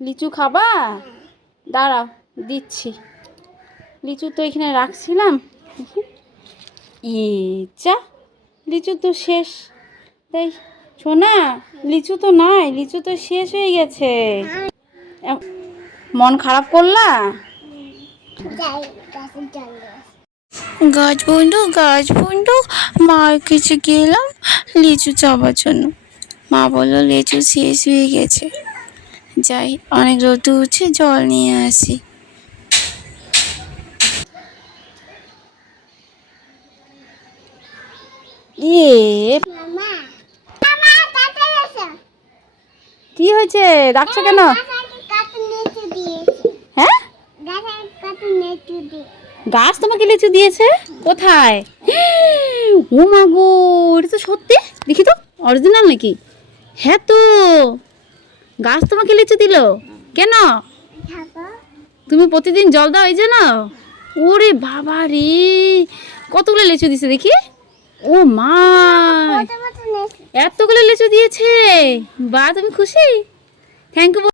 লিচু খাবা? দাঁড়াও দিচ্ছি। লিচু তো এখানে রাখছিলাম। চা লিচু তো শেষ। তাই শোনা, লিচু তো নাই, লিচু তো শেষ হয়ে গেছে। মন খারাপ করলা? গাছ বন্ধু মার কাছে গেলাম লিচু চাবার জন্য। মা বললো লিচু শেষ হয়ে গেছে। যাই, অনেক রোদ উঠছে, জল নিয়ে আসি। কি হয়েছে, ডাকছো কেন? হ্যাঁ, গাছ তোমাকে লিচু দিয়েছে? কোথায়? ও মা গো, এটা তো সত্যি। দেখি তো অরিজিনাল নাকি? হ্যাঁ তো, গাছ তোমাকে লিচু দিল কেন? তুমি প্রতিদিন জল দাও এই জন্য? ওরে বাবা রে, কতগুলো লিচু দিছে দেখি। ও মা, এতগুলো লিচু দিয়েছে। বা তুমি খুশি? Thank you.